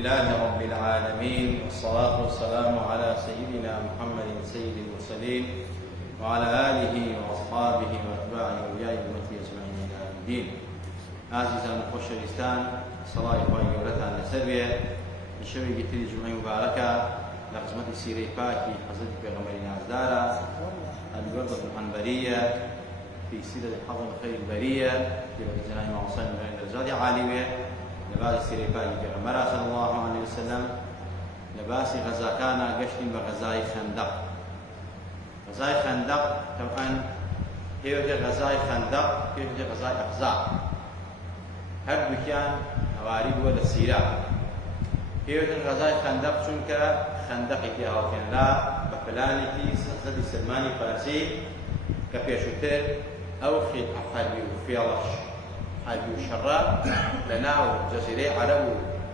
لله رب العالمين، والصلاة والسلام على سيدنا محمد سيد المرسلين وعلى آله وأصحابه وأتباعه وأولياء أمته أجمعين إلى يوم الدين. عزيزان وخۆشەویستان، سەڵاتی خۆی گەورەتان لەسەر بێ. شەوێکی تری جومعەی مبارەکە لە خزمەتی سیرەی پاکی حەزرەتی پێغەمبەری نازدارە الوردة العنبرية في سيرة حضر خير البرية في جناح إمام حسين بن درجات عالية لباس سيرة باقي پیغمبر صلى الله عليه وسلم لباس غزا كان قشت بغزاء خندق. غزاء خندق طبعا هي غزاء خندق هي غزاء أحزاب هر بكيان هواري ولا السيرة هي غزاء خندق چونك خندق فيها وكان لا بفلاني في سلسلة سلماني فارسي كبيشوتر أو خيط حربي وفيلش حربي وشراء لنا وجزيرة عرب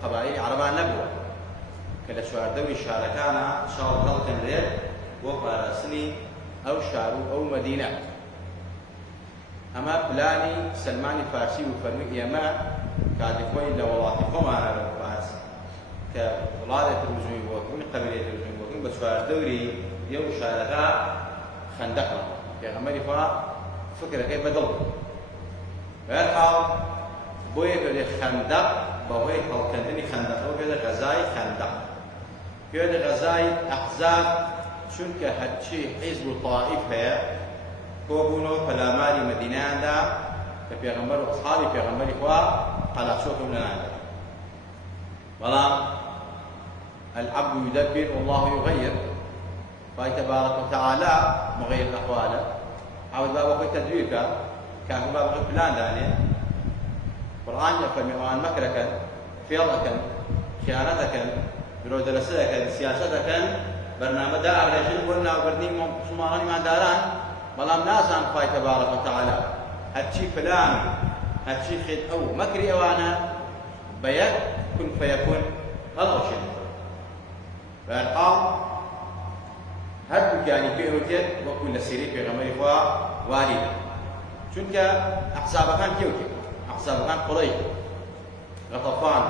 وقبائل عربان نبوة كلا شواردوي شاركانا شاور خلقن ريب وفارسني أو شارو أو مدينة. أما بلاني سلماني فارسي وفرمي إيما كادكوين لولاتكم أنا فارس كولادة الرجوي وكون قبيلة الرجوي وكون بشواردوري يو شاركا خندقنا يا غمري فا فكرة كيف بدل بهالحال بوي كده خندق بوي هالكندني خندق هو كده غزاي خندق كده غزاي أحزاب شنك هالشي حزب الطائف هي هو بونو فلاماري مدينة دا كبيغمبر وأصحابي بيغمبر فا قال شوكم لنا ولا العبد يدبر والله يغير. فاي تبارك وتعالى مغير الأحوال عاود بابا في تدبيرك كان هو بابا بلان داني قرآن يفهم وان مكرك فيضك خيانتك برو درسك سياستك برنامج دار رجل قلنا وبرني سماهني ما داران بلام ناسان فاي تبارك وتعالى هاتشي فلان هاتشي خيط أو مكري أوانا بيك كن فيكون الله شيء فالحال هربك يعني بيروتيت وكل سيري في غمري فوا والد شنك أحزاب كان كيوكي أحزاب كان قريش غطفان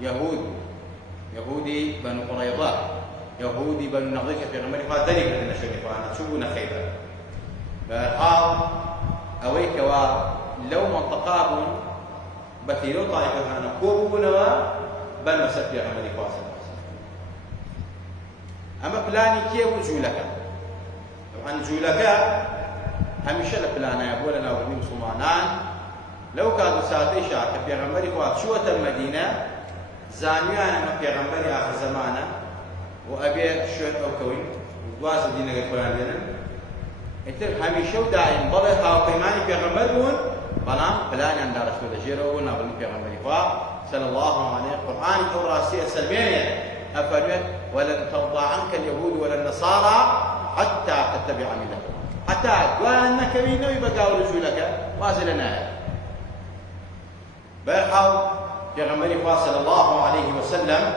يهودي بنو قريظة يهودي بنو نضير في غمري فوا دليل لنا شنو فانا تشوفون خيبة بالحال أويك لو منطقة بثيرو طائفة كان كوبونا بل مسد في غمري فوا أما بلاني كي وجولك طبعا جولك هميشه لبلانا يقول لنا وبني مسلمانان لو كانوا ساتي شاك بيغمبري فات شوة المدينة زانيانا ما بيغمبري آخر زمانا وأبي شوة أو كوين ودواز الدين القرآن لنا إتر هميشه ودائم بله هاو قيماني بيغمبرون بلان بلاني عند رسول جيرو ونبني بيغمبري فات صلى الله عليه وسلم القرآن الراسية السلمية أفرمت ولن ترضى عنك اليهود ولا النصارى حتى تتبع ملتهم حتى وأنك بينه يبقى رجولك وازلنا بالحال في غمري صلى الله عليه وسلم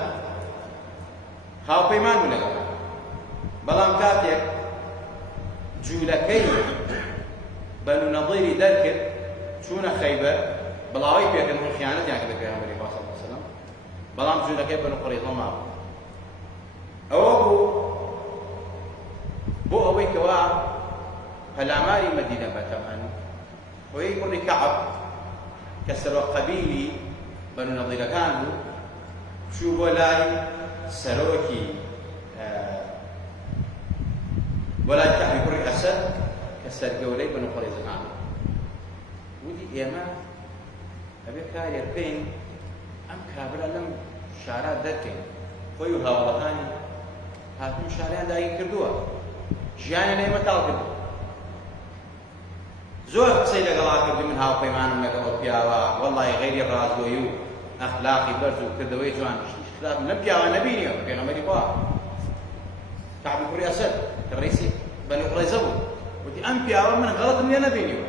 هاو بيمان ولا بلام كاتك جولكي بنو نظير ذلك شون خيبر بلاوي بيكن من خيانة يعني كده في غمري صلى الله عليه وسلم بلام جولكي بنو قريظة معه أو بو أوي كوا فلاماري مدينة بتمان ويقول كعب كسر قبيلي بنو نضير كانوا شو ولاي سروكي ولاي كعب يقول أسد كسر جولي بنو قريظة كانوا ودي إيما أبي كاري البين أم كابر لم شارع ذكين خويها والله ثاني هاتون شارعان دايق كردوها ژیانیان ئێمە تاڵ کرد زۆر قسەی لەگەڵا کردی من هاوپەیمانم لەگەڵ پیاوە وەڵڵی غەیری ڕازگۆیی و ئەخلاقی بەرز و کردەوەی جوان خلاف لەم پیاوە نەبینیەوە پێغەمبەری خوا کەعب کوڕی ئەسەد کە ڕئیسی بەنی قوڕەیزە بوو وتی ئەم پیاوە من غەڵەتم لێ نەبینیوە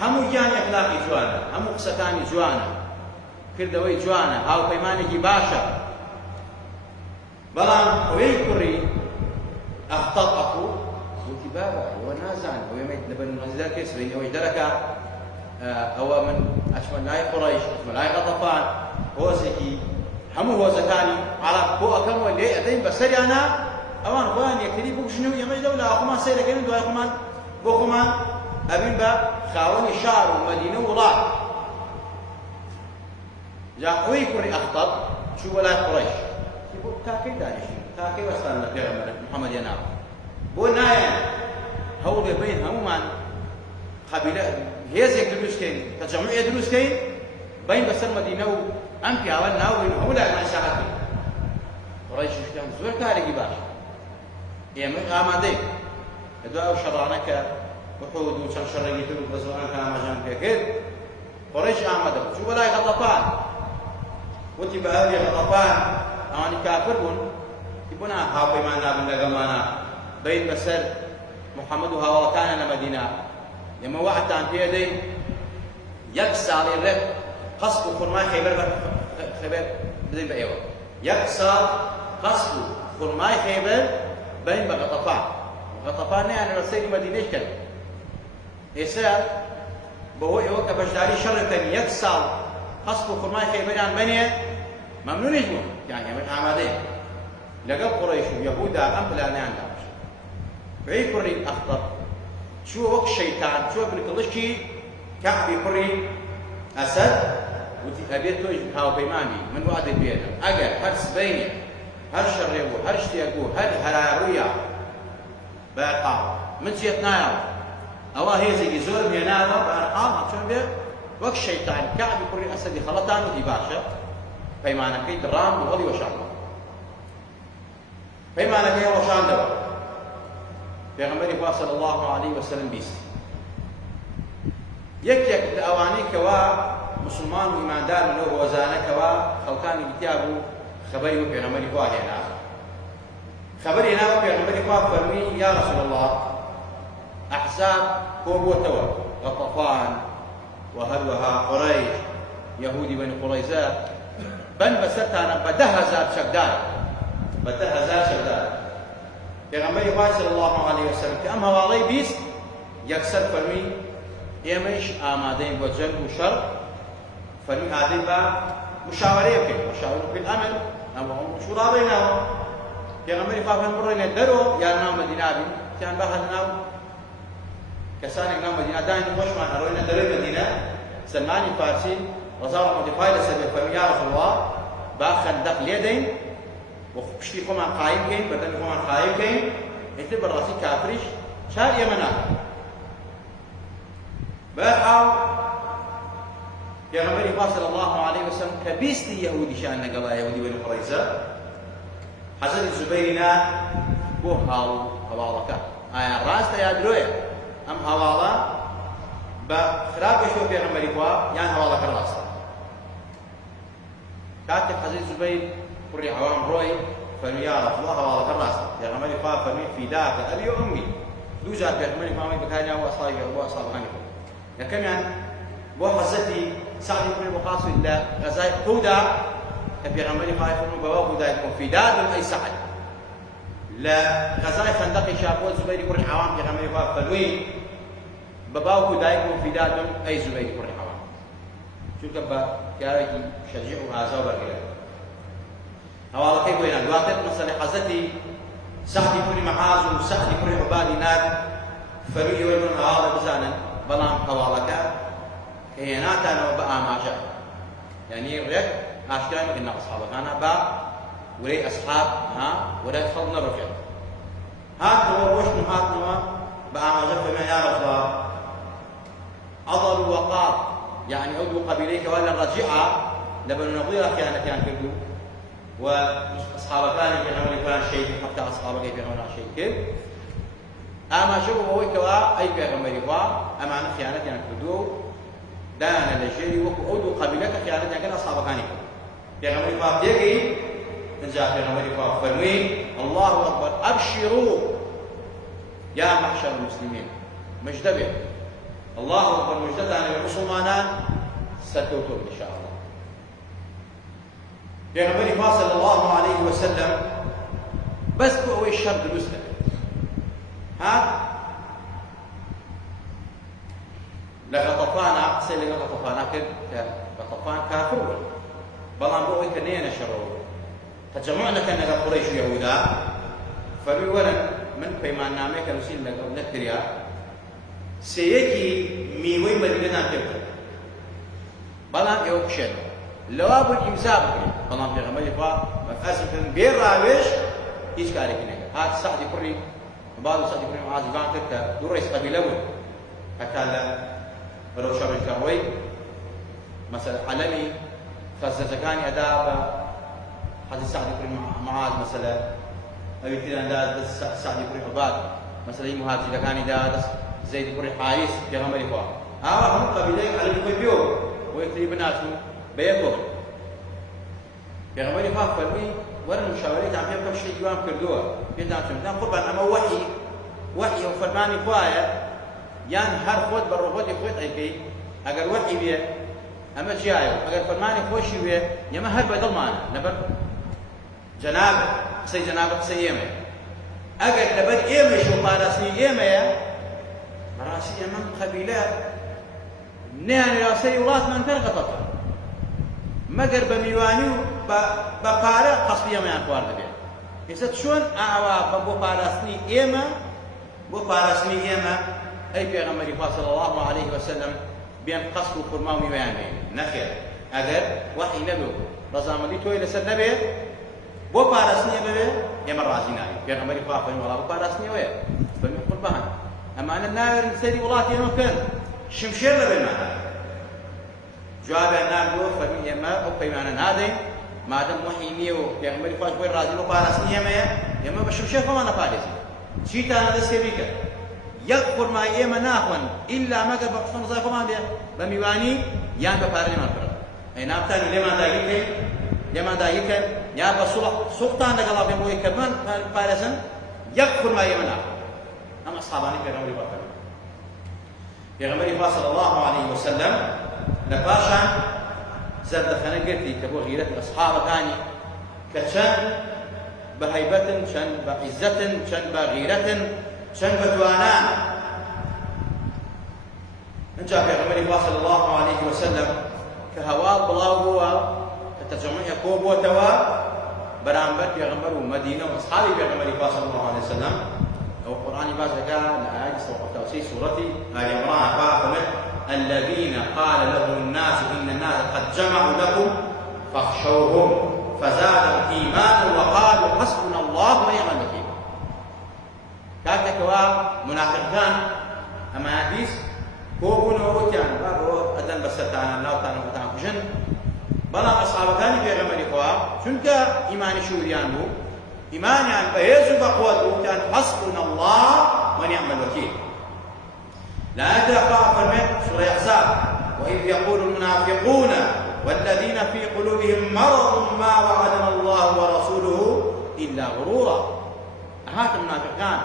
هەموو گیانی ئەخلاقی جوانە هەموو قسەکانی جوانە کردەوەی جوانە هاوپەیمانێکی باشە بەڵام ئەوەی کوڕی أخطأ أخوه وتبابا هو نازان هو يميت لبن نزل كسرين هو يدرك أو من أشمل لاي قريش أشمل لاي غطفان هو سكي همو هو زكاني على بو أكم واللي أدين بسري أنا أوان خوان يكتري بوك شنو يمج دولة أخوان سيرة كنن دو أخوان بوخوان أبين با خاوني شعر ومدينة ولا جاءوي كوري أخطب شو ولا قريش يقول تاكي دانش تاكي وصلنا في محمد ينام بو نايم هو بين همومان قبيلة هيزيك دروس كين تجمعية دروس كين بين بس المدينة وأمك أولنا ولا ما شاهد قريش كان زور كاري باش هي من آمادة هذا شرعنك وحود وشرشرية وغزوان كان مجان كيكيد قريش آمادة شو ولا غطفان وتي بأهلي غطفان أماني كافرون يبونا هاوي معنا بندقمانا بين بسر محمد وهاولا كان المدينة يما وعد عن بيدي يكسى للرق قصد فرماي خيبر بدين بأيوة يكسى قصد فرماي خيبر بين بغطفان غطفان يعني رسيل مدينة كان إيسا بهو يوكا بجداري شر تاني يكسى قصد فرماي خيبر عن بنيه ممنون يجمع يعني من عمادين لقب قريش ويهودا أم بلا نعم بعي كوري أخطر شو وقت الشيطان شو ابن كلشي كعبي كوري أسد وتي أبيتو هاو بيماني من وعد البيت أجل هر سبيني هر شريبو هر اشتياقو هر هرارويا بقى من جيتنا أو هيزي زور هنا بأرقام شو بيه وقت الشيطان كعبي كوري أسد خلطان ودي باشا بيمانك كي درام وغلي وشان بيمانك كي وشان دوا پیغمبری خدا صلی الله علیه و سلم بیست یک اوانی کوا مسلمان و ایماندار منو وزانه کوا خلقانی کتابو خبری و پیغمبری خدا هنا خبری هنا و پیغمبری خدا فرمی یا رسول الله احزاب كوبو توا غطفان وهدوها قريش يهودي بني قريظة بن بسرتانا بدهزات شقدار پیغمبری خدا صلی الله علیه و سلم که ام هواڵەی بیست یەکسەر فەرمی ئێمەش ئامادەین بۆ جەنگ و شەڕ فەرمی ئادەی بە مشاورەیە بکەین مشاورە فی الأمر ئەمە شوڕا بینەوە پیغمبری خدا فەرمی بڕۆینە دەرەوە یان ناو مەدینە بین تیان بە هەر ناو کەسانێک ناو مەدینە داین خۆشمان ئەڕۆینە دەرەوەی مەدینە سلمانی فارسی ڕەزا ڕەحمەتی خوای لەسەر بێ فەرمی یا رسول الله با خەندەق لێدەین وخشتي خمان قايم كين بدن خمان قايم كين انت براسي كافرش شار يمنا بحاو يا غمري صلى الله عليه وسلم كبيستي يهودي شان نقلا يهودي بن قريظة حسن الزبيرنا بو هوالك آية راست يا دروي ام هوالا بخراب شو في غمري يعني هوالك الراست كاتب حسن الزبير قري عوام روي فنو يا رب الله والله الراس يا غمري خاف فني في داك ابي وامي دوجات يا غمري فامي بكانيا واصايا واصاباني يا كم يعني بو حزتي سعد بن وقاص الا غزاي قودا ابي غمري خايف انه بابا قودا يكون في داد اي سعد لا غزاي خندق شاقوت زبير قري عوام يا غمري خاف فنوي بابا قودا يكون في داد اي زبير قري عوام شو كبا يا شجعوا هذا وبرجع هوالا كيف وين الوقت مثلا حزتي سعد بن معاذ وسعد بن عباد ناد فريق وين هوالا بزانا بلام هوالا كا كينات انا بقى ماشا يعني ريك اشكال من اصحابك انا با ولي اصحاب ها ولا خلنا رفع هات هو وش هات نوا بقى ماشا فما يا رسول اضل وقار يعني عضو قبيليك ولا الرجعه لبن نظيره كان كردو واصحاب كان في كان شيء حتى اصحابك في شيء كيف اما شو هو كوا اي بيغمري وا اما انا خيانه يعني كدو دانا لشيء وقعدوا قبيلك خيانه يعني اصحاب كان بيغمري وا بيجي ان جاء بيغمري وا فرمي الله اكبر ابشروا يا محشر المسلمين مجدبه الله اكبر مجددا للمسلمان ستوتوا ان شاء الله پیغمبری صلی الله علیه و سلم بس بو اوی شر دروست ها لغطفانا سيل لغطفانا كد غطفان كافر بەڵام بۆ ئەوەی کە نێنە شەڕەوە تەجەموع نەکەن لەگەڵ قوڕیش و یەهودا فەرمی وەرن من پەیماننامەیەکە نووسین لەگەڵ نەکریا سێیەکی میوەی مەدینەتان پێ بکەن بەڵام ئێوە بکشێنەوە لەوا بوون ئیمزا بکەین بەڵام پێغەمبەری خوا بەفەرزکردن بێ ڕاوێژ هیچ کارێکی نەکرد هات سەعدی کوڕی عوباد و سەعدی کوڕی معاذی بان کرد کە دوو ڕئیس قەبیلە بوون هەتا لە بەرەو شەڕێکەوەی مەسەلە عەلەمی خەزەجەکانی ئەدا بە حەزی سەعدی کوڕی معاذ مەسەلە ئەوی تراندا دەست سەعدی کوڕی عوباد مەسەلەی مهاجرەکانی دا دەست زەیدی کوڕی حاریس پێغەمبەری خوا ئاوا هەموو قەبیلەی عەلەمی خۆی بێەوە بۆ یەکتری بناچن بە یەکەوە پێغەمبەری خوا فەرمی وەرن مشاوەرەیتان پێ بکەم شتێکی وام کردووە پێتان چۆن قوربان ئەمە وەحی و فەرمانی خوایە یان هەر خۆت بە ڕۆبۆتی خۆت ئەیکەی ئەگەر وەحی بێ ئەمە جیایە ئەگەر فەرمانی خۆشی بێ ئێمە هەر بەدڵمانە لەبەر جەنابە قسەی جەنابە قسەی ئێمەیە ئەگەر لەبەر ئێمەش و پاراستنی ئێمەیە بەڕاستی ئەمە قەبیلە نەیانێرا سەری وڵاتمان کەر غەتەفە مەگەر بە میوانی و بە پارە قەسبی ئەمەیان خوار دەبێت ئێستا چۆن ئاوا بۆ پاراستنی ئێمە ئەی پێغەمبەری خوا صلی الله علیه وسلم بێن قەسب و خورما و میوەیان بێن نەخێر ئەگەر وەحی نەبێ ڕەزامەندی تۆی لەسەر نەبێ بۆ پاراستنی ببێ ئێمە ڕازی ناوین پێغەمبەری خوا فەرمی وەڵا بۆ پاراستنیەوەیە فەرمی قوربان ئەمانە ناوێرن سەری وڵاتی ئێمە بکەن شمشێر لەبێمانە جوابیان ناردووە فەرمی ئێمە ئەو پەیمانە نادەین مادەم وەحی نییە و پێغەمبەری خوای بۆی ڕازی بۆ پاراستنی ئێمەیە ئێمە بە شمشێر خۆمان نەپارێزین چیتانە دەستێ بیکە یەک خورمای ئێمە ناخۆن ئیلا مەگەر بە قسە ڕزای خۆمان بێ بە میوانی یان بە پارە لێمان بکڕن ئەی نابتانی لێمان داگیرکەن یان بە سوڵتان لەگەڵا بێن بۆی کە بمان پارێزن یەک خورمای ئێمە ناخۆن ئەمە ئەسحابانی پێغەمبەری خوا فەرمی پێغەمبەری خوا صلی الله علیه وسلم لە پاشان زەردەخەنە گرتی کە بۆ غیرەتی ئەسحابەکانی کە چەند بە هەیبەتن چەند بە عیزەتن چەند بە غیرەتن چەند بە توانان ئەجا پێغەمبەری خوا صلی الله علیه وسلم کە هەواڵ بڵاو بووە کە تەجەموعە کۆ بووەتەوە بەرامبەر پێغەمبەر و مەدینە و ئەسحابی پێغەمبەری خوا صلی الله علیه وسلم ئەو قورئانی باز دەکات لە ئایەتی 173 سوورەتی آل عیمران فەرمێت الذين قال لهم الناس إن الناس قد جمعوا لكم فاخشوهم فزادهم إيمانا وقالوا حسبنا الله ونعم الوكيل كاتكوا منافقان أما حديث كوبون ووتيان بابو أدن بسرتان الله تعالى وتعالى كجن بلا أصحاب كان في غمر إخوة شنك إيمان شوريان بو إيمان يعني بهيز وبقوة كان حسبنا الله ونعم الوكيل لا أدري فرمت سورة أحزاب وإذ يقول المنافقون والذين في قلوبهم مرض ما وعدنا الله ورسوله إلا غرورا هات المنافقان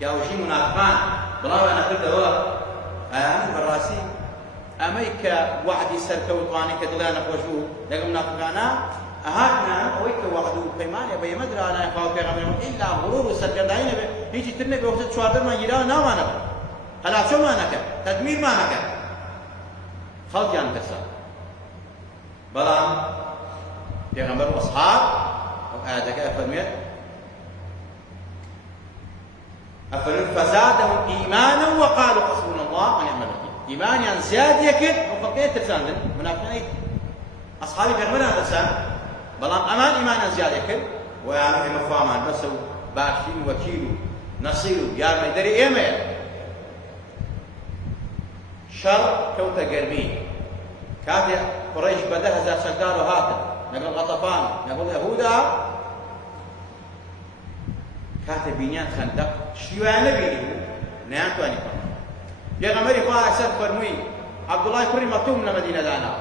يا وشي منافقان بلاو أنا قلت هو أنا بالراسي أميك وعدي سركوطاني كدلانا خوشو لكن منافقانا أهاتنا أويك وعدو قيمان يبي مدرى أنا يخاف إلا غرور سركداين هيجي ترني بوقت شوارد ما يرى نامانا خلاص شو معنى كده؟ تدمير معنى كده؟ خلط يعني كسر. بلان پیغمبر واصحاب آيات كده فرميت فزادهم إيمانا وقالوا حسبنا الله ونعم الوكيل. إيمان يعني زيادة يكد وفقية ترساندن منافقين أصحابي پیغمبر ترسان بلان أمان إيمانا زيادة يكد ويعني مفهومان بس باشين وكيل نصير يا ما يدري إيه شر كوتا قرمي كاتي قريش بدهزا سردار وهاتف نقول غطفان نقول يهودا كاتي بنيان خندق شيوان بيني نيان تواني فرم يا غمري فاها سر فرمي عبد الله كري مكتوم لمدينة دانا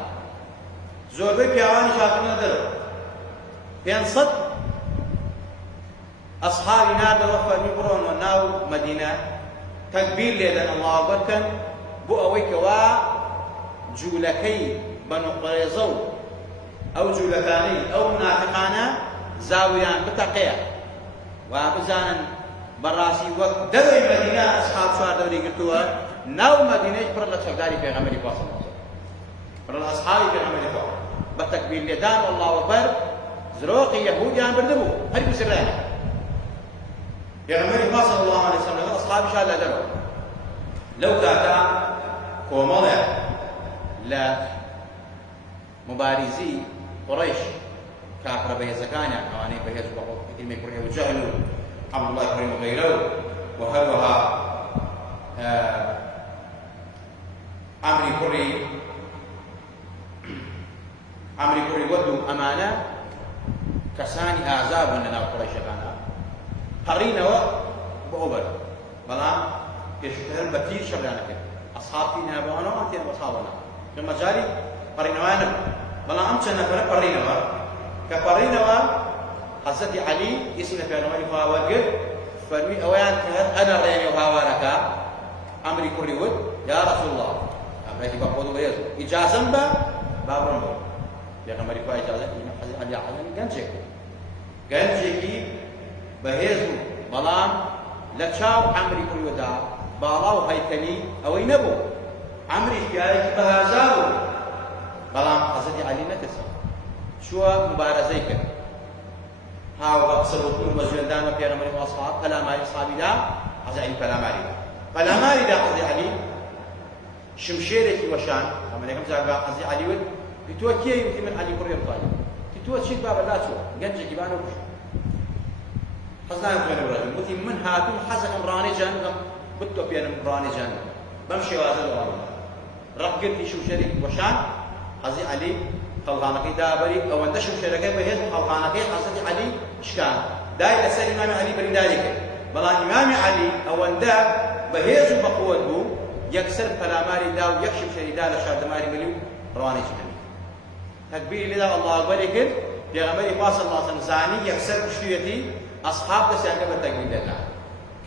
زور بي بيواني شاطرنا درو بين صد أصحابي نادى وفرمي برون وناو مدينة تكبير لأن الله أكبر بۆ ئەوەی کەوا جوولەکەی بەنو قوڕێزە و ئەو جوولەکانەی ئەو منافقانە زاویان بتەقێ وا بزانن بەڕاستی وەک دەوری مەدینە ئەسحاب چوار دەوری گرتووە ناو مەدینەیش پڕ لە چەکداری پێغەمبەری خوا صلی الله علیه و سلم پڕ لە ئەسحابی پێغەمبەری خوا بتكبير لدان والله أكبر زروقي يهوديان بردبو هل بسرعنا يا غمري صلى الله عليه وسلم أصحابي شاء الله دروا لو كاتا كومالا لا مبارزي قريش كافر بهزكانا أواني بهز كلمة كره وجهلوا عبد الله كريم غيره وهلوها عمري كري ودو أمانة كساني أعزاب لنا قريش كانا قرينا وبأوبر بلا يشتهر بكير شبرانا كده أصحابي نابوانا وأنتين أصحابنا لما جاري قرينا وانا بلا أمشنا فلا قرينا كقرينا حضرت علي اسمه في نوالي فاوجد فرمي أوان أنا رأيي وهاوارك أمري كري ود يا رسول الله أمري بقول بيزو إجازة بابرم يا غمري فا إجازة علي علي جنجكي بهزو بلام لتشاو عمري كل ودا بالاو هيكلي أو ينبو عمري جاي بهزاو بلام حضرت علي نتسا شو مبارزيك هاو أقصد كل مجلدان ما في غمري وأصحاب فلا مالي أصحابي لا حضرت علي فلا مالي لا حضرت علي شمشيرك وشان أما لكم زعما حضرت علي ود بتوكيه يمكن من علي كريم طالب تتوشي بابا لا توا جنجك يبانو وش حزنا يقول الرجل مثل من هاتو حزن امراني جانب بتو بين امراني جانب بمشي وازل ورانا رقت في شو شريك وشان حزي علي خلقانك دابري او انت شو شريك بهز خلقانك حزي علي اشكال داي اسال امام علي بري ذلك بلا امام علي او انت بهز بقوته يكسر كلاماري دا ويكشف شريدا لشادماري مليو رواني جهنم تكبير لله الله أكبر يكن يا غمري فاصل الله صلى الله عليه وسلم يكسر كشتيتي أصحاب تسيان قبل تكبير لله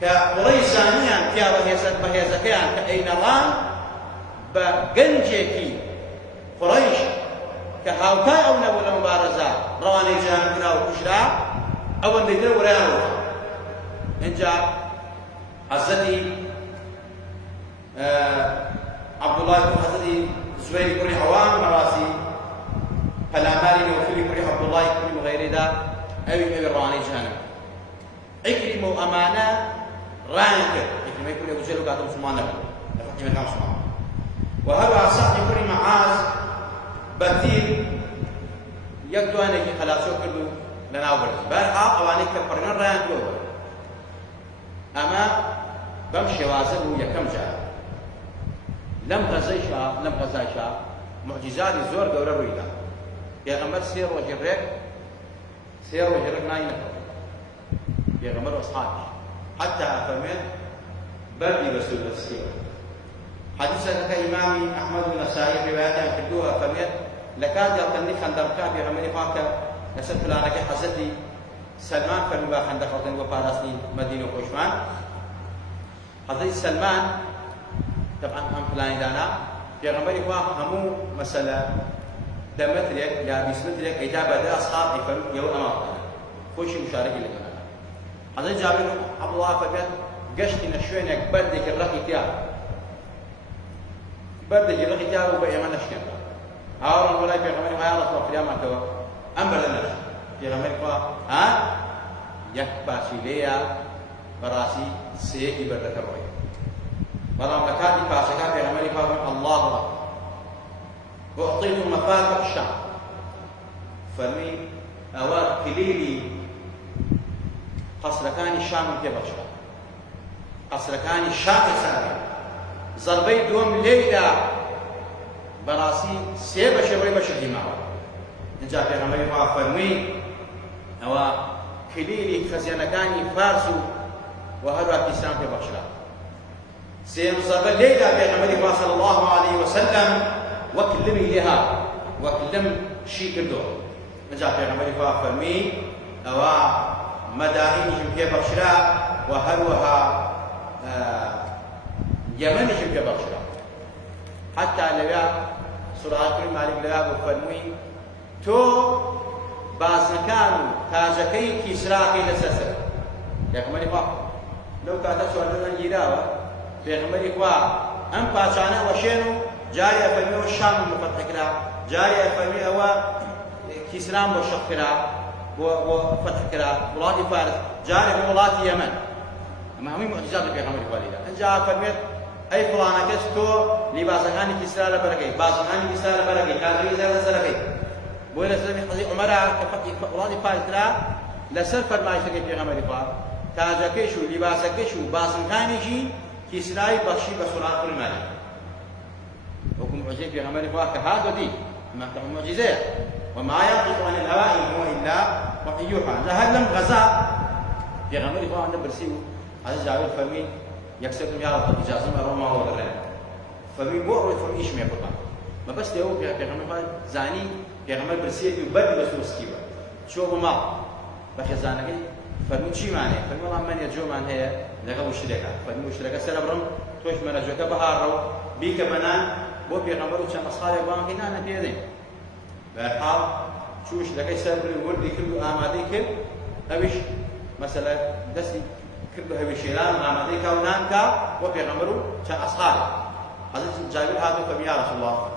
كقريش ثانيا كيا بهي زكيان كأين ران بجنجكي قريش كهاوكاي أو نبولا مبارزة رواني جهنم كنا وكشرا أو أن يدروا ورانو إنجا حزتي عبد الله بن حزتي زبير كوري عوام مراسي فالاماري وفري كوري عبد الله كوري وغير ذا أوي راني جهنم اكرم امانه رانك اكرم يكون يوجلو قاتل سمانه لفتي من كام سمان وهذا صاحب كوري معاذ بثير يقدو انك خلاص يكردو لنا وبرز بارحا اوانيك كبرنا ران دوبر اما بمشي وازن يكم جاء لم غزيشا معجزات الزور دورة رويدا يا غمر سير وجرك ناينة يا غمر أصحابي حتى أفهمين بردي بسول السير حديثة كإمام أحمد بن النسائي روايات عن كدوها أفهمين لكاد يقتني خندركا يا غمر فاكا نسب فلانك حزتي سلمان فلما خندق وطن وفارسني مدينة وخشمان حضرت سلمان طبعا هم فلان دانا يا غمري همو مسألة دمثلك يا بسمثلك إجابة ده أصحاب يفرق يوم أمام خوش مشارك اللي كنا هذا جابر عبد الله فقط قشت نشوينك بدك الرقي تيار وبيمان نشكن هاورن ولا في غمري ما يعرف في اليوم أنتوا أمر لنا يا غمري ها يكباشي ليا براسي سيكي بردك الرؤية بلام لكاتي فاسكا في غمري فاهم الله أكبر وأعطيت مفاتح الشام فرمي أواد كليلي قصر كان الشام كبشا قصر كان الشام سابع ضربي دوم ليلة براسي سيبا شوي بشهي معه نجا في غمري فاهم فرمي أواد كليلي خزيانكاني فارسو وهروا كيسان كبشا سينصب الليلة بيغمري صلى الله عليه وسلم وكلمي لها وكلم شي كردو نجا بيغمري فرمي أو مدائن جمكي بخشرا وهروها يمن جمكي بخشرا حتى لبيا سرعة مالك لبيا فرمي تو بازنكان تاجكي كيسراكي لسسر يغمري لو كانت سؤالنا جيراوة في غمري أم باشانا وشينو جاري أفرمي الشام مفتح كرا جاري أفرمي أو كيسران بوشق كرا وفتح كرا ولاتي فارس جاري ولاتي يمن أما همي معجزات في غمر والده أن جاء فرميت أي فلان كستو لباسكاني كيسرا لبركي باسكاني كيسرا لبركي كان يزال سركي بولا سلمي حزي عمره كفتح ولاتي فارس كرا لسر فرمايش في غمر والده تاجكشو لباسكشو باسكاني كيسراي بخشي بسرعة المال حكم معجزة في غمر الله كهذا دي ما كان معجزة وما ينطق عن الهواء إن هو إلا وحي يوحى هل لم غزا في غمر الله عند برسيو هذا جاوي فرمي يكسبهم يا رب إجازة ما روما وغيره فرمي بور فرمي إيش ما يقطع ما بس ده هو في غمر الله زاني في غمر برسيو يبدل بس مسكيبه شو بما بخزانه فرمي شيء معناه فرمي والله من يجوا معناه هي لقى مشركة فرمي مشركة سنبرم توش من رجوك بهارو بيك منان بو في غمر وشان أصحاب يبان كنا أنا في يدين بحال شوش لقى سنبرم وردي كله آمادي كل أبيش مثلا دسي كله هبي شيلان آمادي كونان كا وفي غمر شان أصحاب هذا جابر هذا فرمي يا رسول الله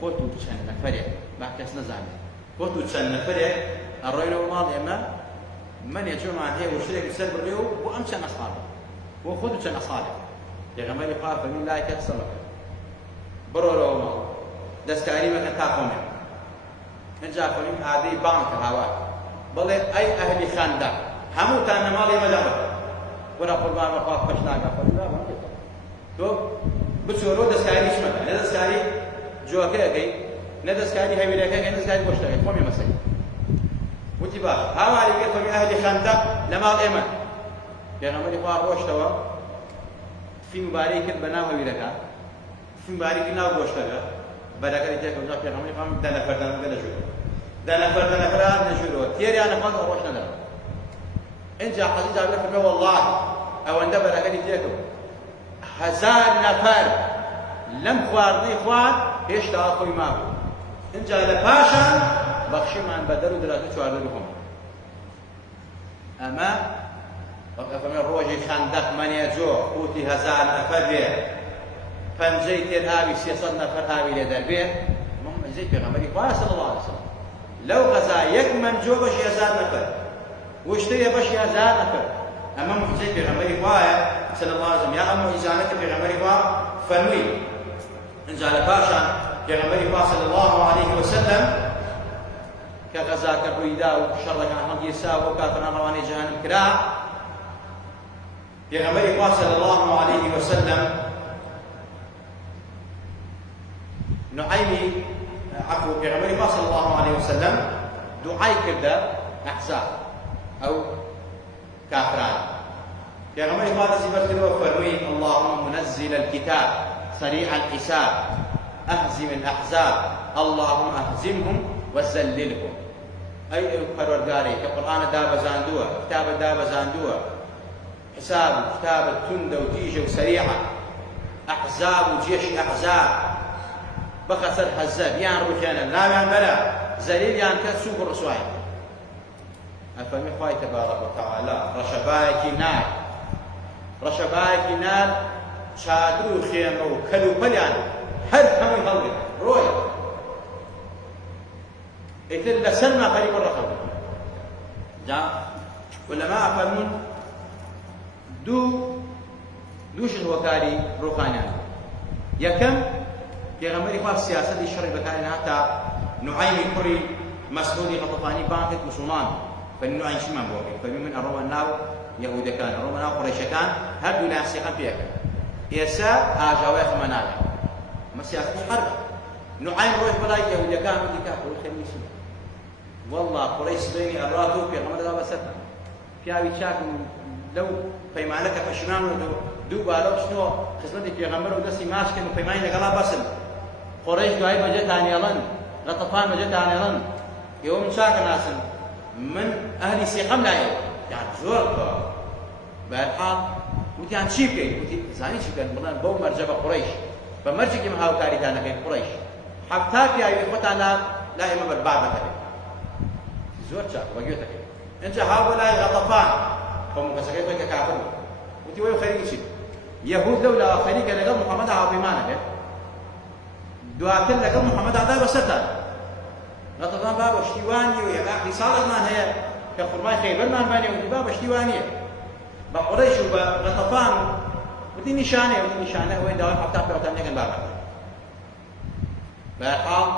خوتو شان نفرع بعد كسنا زاني خوتو شان نفرع الرأي الماضي أما من يجمع عن هي وشريك يسرب الريو وأمشى أصحابه وخذوا شن أصحابه يا غمر يقال فمن لا يكسرك برو لو ما دستاري ما كتاكم نجا فمن هذه بانك هوا بل أي أهل خاندا همو تان مالي مجمع ولا قربان وقاف فشنا قاف لا ما كده تو بسورو دستاري شمال ندستاري جوكي كي ندستاري هاي ولا كي ندستاري بوشتاي قومي مسك وتبا هاوالي كيف من أهل خندق لما الإيمان يا غمر يقال روشتوا في مبارك بناه ويركا في مبارك ناو روشتوا بدك يجيك وجاك يا غمر يقال دنا فرد نجورو تيري أنا فاضي روشنا ده إن جاء حديث جابر فمي والله أو عند بدك يجيك 1000 نفر لم خواردني خوار إيش تأخذ معه إن جاء لباشا بخشي من بدلوا دراسة شو عدلهم أما وقف من روجي خندق من يجوع قوتي 1000 نفر بيه فنجيت الآبي 600 نفر آبي لدربيه مهم زي في غمري صلى الله عليه وسلم لو غزا يكمن جو بشي 1000 نفر واشتري بشي 1000 نفر أما زي في غمري صلى الله عليه وسلم يا أمو إزانك في غمري فنوي إن جعل باشا في غمري صلى الله عليه وسلم كغزاك الرويداء وشرك عن يساء وكافر رواني جهنم كراع يا غمري صلى الله عليه وسلم نعيمي عفوا يا غمري صلى الله عليه وسلم دعاء كذا أحزاب أو كافران يا غمري صلى فرمي اللهم منزل الكتاب سريع الحساب أهزم الأحزاب اللهم أهزمهم وذللهم أي پروردگاری که قرآن دابا زاندوه كتاب دابا زاندوه حساب كتاب تند وتيجة وسريعة أحزاب وجيش أحزاب بخسر حزاب يان روحيانا لا يان بلا زليل يان كسوق الرسوائي أفهمي خواهي تبارك وتعالى رشبائك نار شادرو خيمة وكلو بليان هل همي هولي روي إذن لسلنا قريب الرقم جاء علماء فرمون دوش الوكاري روحانيان يكم يغمري خاف السياسة دي الشرعي بكارين حتى نعيمي كوري مسؤولي غطفاني بانكت مسلمان فالنعيم شمان بوكي فمن الروما الناو يهود كان الروما الناو قريش كان هدو لا يسيقن فيها إيسا آجاوية خمانايا ما سياسة حرب نعيم روح بلاي يهود كان ودي كافر الخميسي والله قريش بيني أراتو في غمر دابا ستنا في أبي شاكم لو فيمانك فشنان دو بالو شنو خدمتي في غمر ودسي ماشكن وفيماني لقلا بسل قريش دعاي بجت عن يلن غطفان بجت عن يلن يوم شاك ناسن من أهل سيقم لا يعني زور بالحال وتي عن شيكي وتي زاني شيكي والله بو مرجبة قريش فمرجك يم هاو كاري كان كي قريش حفتاك يا إخوتنا لا إما بالبعض مثلا زور شاك وجوتك أنت هؤلاء غطفان هم كسكيتك كافر وتي وين خليك شيء يهود لولا خليك لقى محمد عظيمانك دواتر لەگەڵ محەممەد ئادا بەسەرتان غەتەفان با بە شتیوانی و یەقاقی ساڵتمان هەیە کە خوڕمای خەیبەرمان بانێ و با بە شتیوانیە بە قوڕەیش و بە غەتەفان وتی نیشانەیە وتی نیشانە ئەوەی داوای حەفتا پێوەتان لێگەن بابەکە بەحاڵ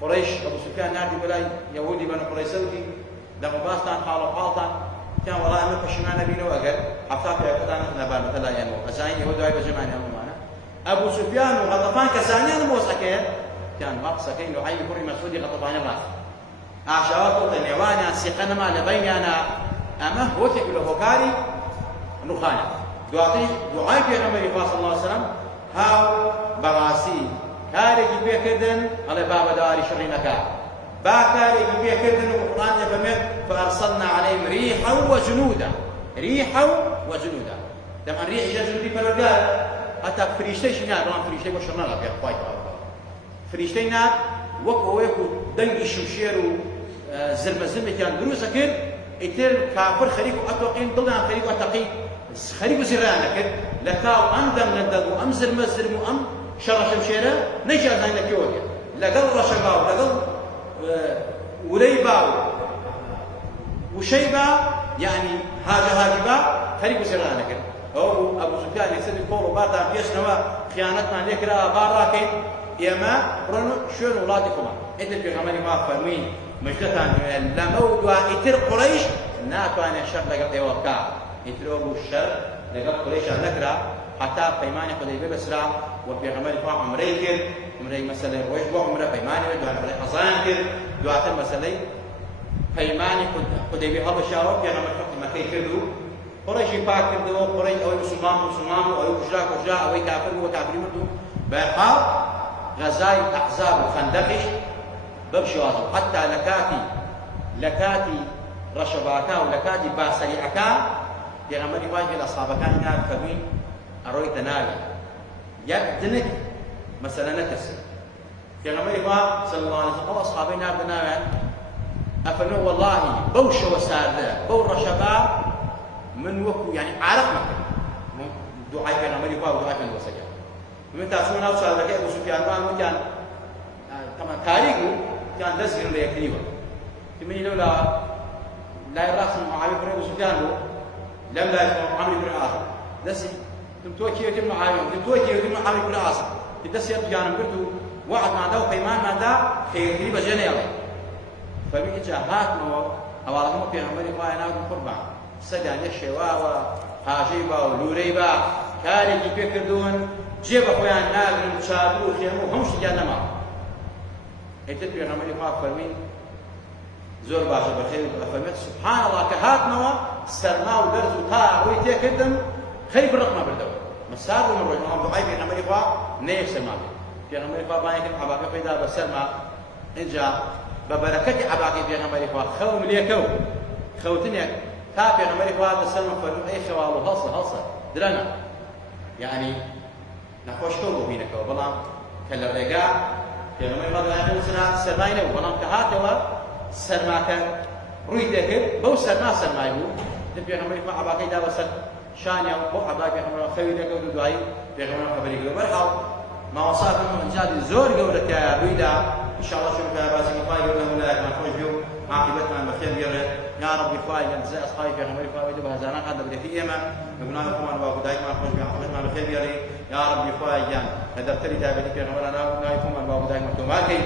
قڕیش ئەبوو سوفیان ناردی بەلای یەهودی بەنو قڕیسە وتی دەمەباستان حاڵ و حاڵتان تیان وەڵا ئەمە پەشیمان نەبینەوە ئەگەر حەفتا پێوەتان نەباربەتە لایەنەوە ئەزانی ئەوە دوای بەجێمانی هەمومانە ئەبوو سوفیان و غەتەفان کە زانیان مۆزەکەیە تیان وا قسەکەی نوعەی کوڕی مەسعودی غەتەفانی ڕاست ئاشاوا کەوتە نێوانیان سیقە نەما لە بەینیانە ئەمە هۆتێک لە هۆکاری نوخانە دواتر دوعای پێغەمبەری خوا صلی الله علیه وسلم هاو بەڕاستی کارێکی پێکردن ئەڵێ با بەداواری شەڕی نەکا با کارێکی پێکردن و قورئان دەفەرمێت فأرسلنا عليهم ريحا وجنودا ريحا وجنودا دەمان ریحیشە جنودی پەروەردگار هەتا فریشتەیشی نات بەڵام فریشتەی بۆ شەڕ نەڕات خوای تەعالی فریشتەی نات وەکو ئەوەیەک و دەنگی شمشێر و زرمەزرمێکیان دروستە کرد ئیتر کافر خەریک و ئەتۆقین دڵیان خەریک و ئەتەقی خەریک و زیڕیان دەکرد لە تاو ئەم دەنگەندەگ و ئەم زرمەزرم و ئەم شەڕە شەمشێرە نەیشازانی لەکوێوە دێت لەگەڵ ڕەشەبا و لەگەڵ ورەی با و وشەی با یعنی هاجە با خەریک و زیڕیان دەکرد ئەوە بوو ئەبوو سوفیان یەکسەری کۆڵ و بارتان پێشنەوە خیانەتمان لێ کرا با ڕاکەین ئێمە بڕۆن شوێن وڵاتی خۆمان ئیتر پێغەمبەری وا فەرمووی مژدەتان لەمە و دوائیتر قوڕەیش ناتوانێت شەڕ لەگەڵ ئێوە بکا ئیتر ئەوە بوو شەڕ لەگەڵ قوڕەیشان نەکرا حتا پەیمانی حودەیبیە بەسرا و پێغەمبەری خوا عومرەی کرد عومرەی مەسەلەی ڕۆیشت بۆ عومرە پەیمانی وێ دواتر حەزایان کرد دواتر مەسەلەی پەیمانی حودەیبیە هەڵبەشاوە پێغەمبەر فەتحی مەکەی کرد و قوڕەیشی پاک کردەوە قوڕەی ئەوەی موسڵمان و ئەوەی کوژرا ئەوەی کافر بوو کافری مرد و بەحاڵ غەزای ئەحزاب و خەندەقیش بەم شێوازە حتا لە کاتی ڕەشەباکە و لە کاتی باسەریعەکە پێغەمبەری خوای لە ئەسحابەکانی نار فەرمووی ئەڕۆیتە ناوی یەک دنک مەسەلە نەکەسێت پێغەمبەری خوا صلی الله علیه وسلم ئەو ئەسحابەی ناردە ناویان ئەفەرمێ وەڵڵاهی بەو شەوە ساردە بەو ڕەشەبا من وەکو یعنی عارق مەکرد دوعای پێغەمبەری خوا و دوعای پێغەمبەر من تاسو ناو ساردەکەی ئەبوو سوفیانمان وتیان تەمان تاریک بوو تیان دەستگرن لە یەکتریوە منی لەولا لای ڕاست معاویە کوڕی ئەبوو سوفیان بوو لەم لای عەمری کوڕی عاص دەستی تۆ کێوتم معاویە تۆ کێوتم عەمری کوڕی عاص دەستی تویانم کرد و وعدماندا و پەیمانماندا کە یەکتری بەجێ نێڵێ فەرمی جا هاتمەوە هەواڵەکەمە پێغەمبەری خوایە ناوتم قوربان سەگان لێ شێواوە حاژەی با و لورەی با کارێکی پێکردوون جێ بە خۆیان ناگرن چادر و خێمە و هەموو شتیان نەما ئیتر پێغەمبەری خوا فەرمی زۆر باشە بەخێر ئەفەرمێت سوبحان الله کە هاتمەوە سەرما و دەرز و تا ئەوەی تێکردم خەریک ڕقمە بردەوە مەسار بوومە ڕۆژ مەڵام دوعای پێغەمبەری خوا نەیەک سەرما بێت پێغەمبەری خوا بانگی کرد عەباکە پەیدا بە سەرما اینجا بە بەرەکەتی عەباکەی پێغەمبەری خوا خەوم لێکەوت خەوتنێک تا پێغەمبەری خوا لە سەرما فەرمووی ئەی خەواڵ و هەڵسە درەنە یعنی نەخۆشکەوت بۆ بینەکەوە بەڵام کە لە ڕێگا پێغەمبەری خوا دەیانێت سەرمای نەبوو بەڵام کە هاتەوە سەرماکە ڕووی دەکرد بەو سەرما سەرمای بوو پێغەمبەری خوا عەباکەی دا بەسەر شانیان بۆ عەبای پێغەمبەر خەوی دەکەوت و دوایی پێغەمبەر خەبەری کردەوە بەرحاڵ ماوەساکەم و ئەنجامی زۆر گەورەتە ڕوویدا ئینشاءڵڵا شوێنکە بازی خوای گەورە لەمونایەکمان خۆش بێ و عاقبەتمان بەخێر بگێڕێت یا ڕەبی خوای لە دزای ئەسحابی پێغەمبەری خوا بە هەزاران قات لە بەدەفی ئێمە لە گوناهی خۆمان باوکو دایکمان خۆش بێ عاقبەتمان بەخێر بگێڕێ یا ڕەبی خوای گیان لە دەفتەری تایبەتی پێغەمبەرانە گوناهی خۆمان باوکو دایکمان تۆمارکەی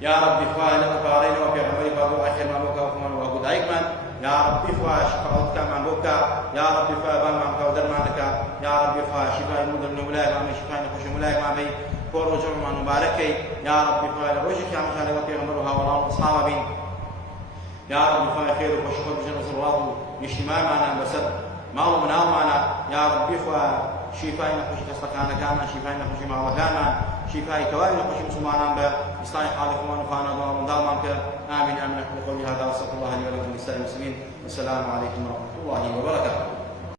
يا ربي خواه لك فارينا وفي عمري بابو آخر ما بوكا وفمان وابو دايكمان يا ربي خواه شفاعتك من بوكا يا ربي خواه بان ما بكا ودرمان لك يا ربي خواه شفاء المدن الملاك ما شفاء نخش الملاك ما بي كور رجل من مباركي يا ربي خواه لروجك يا مشان لك يغمرها وراء أصحاب بين يا ربي خواه خير وشكر بجنة صلوات اجتماع معنا بسد ما هو من معنا يا ربي خواه شفاء نخش كسلكانا كانا شفاء نخش مع وكانا شفاء كوائل نخش مسلمانا بإصلاح حالكم ونفعنا ضرر دامك آمين آمين أقول قولي هذا وأستغفر الله لي ولكم ولسائر المسلمين والسلام عليكم ورحمة الله وبركاته.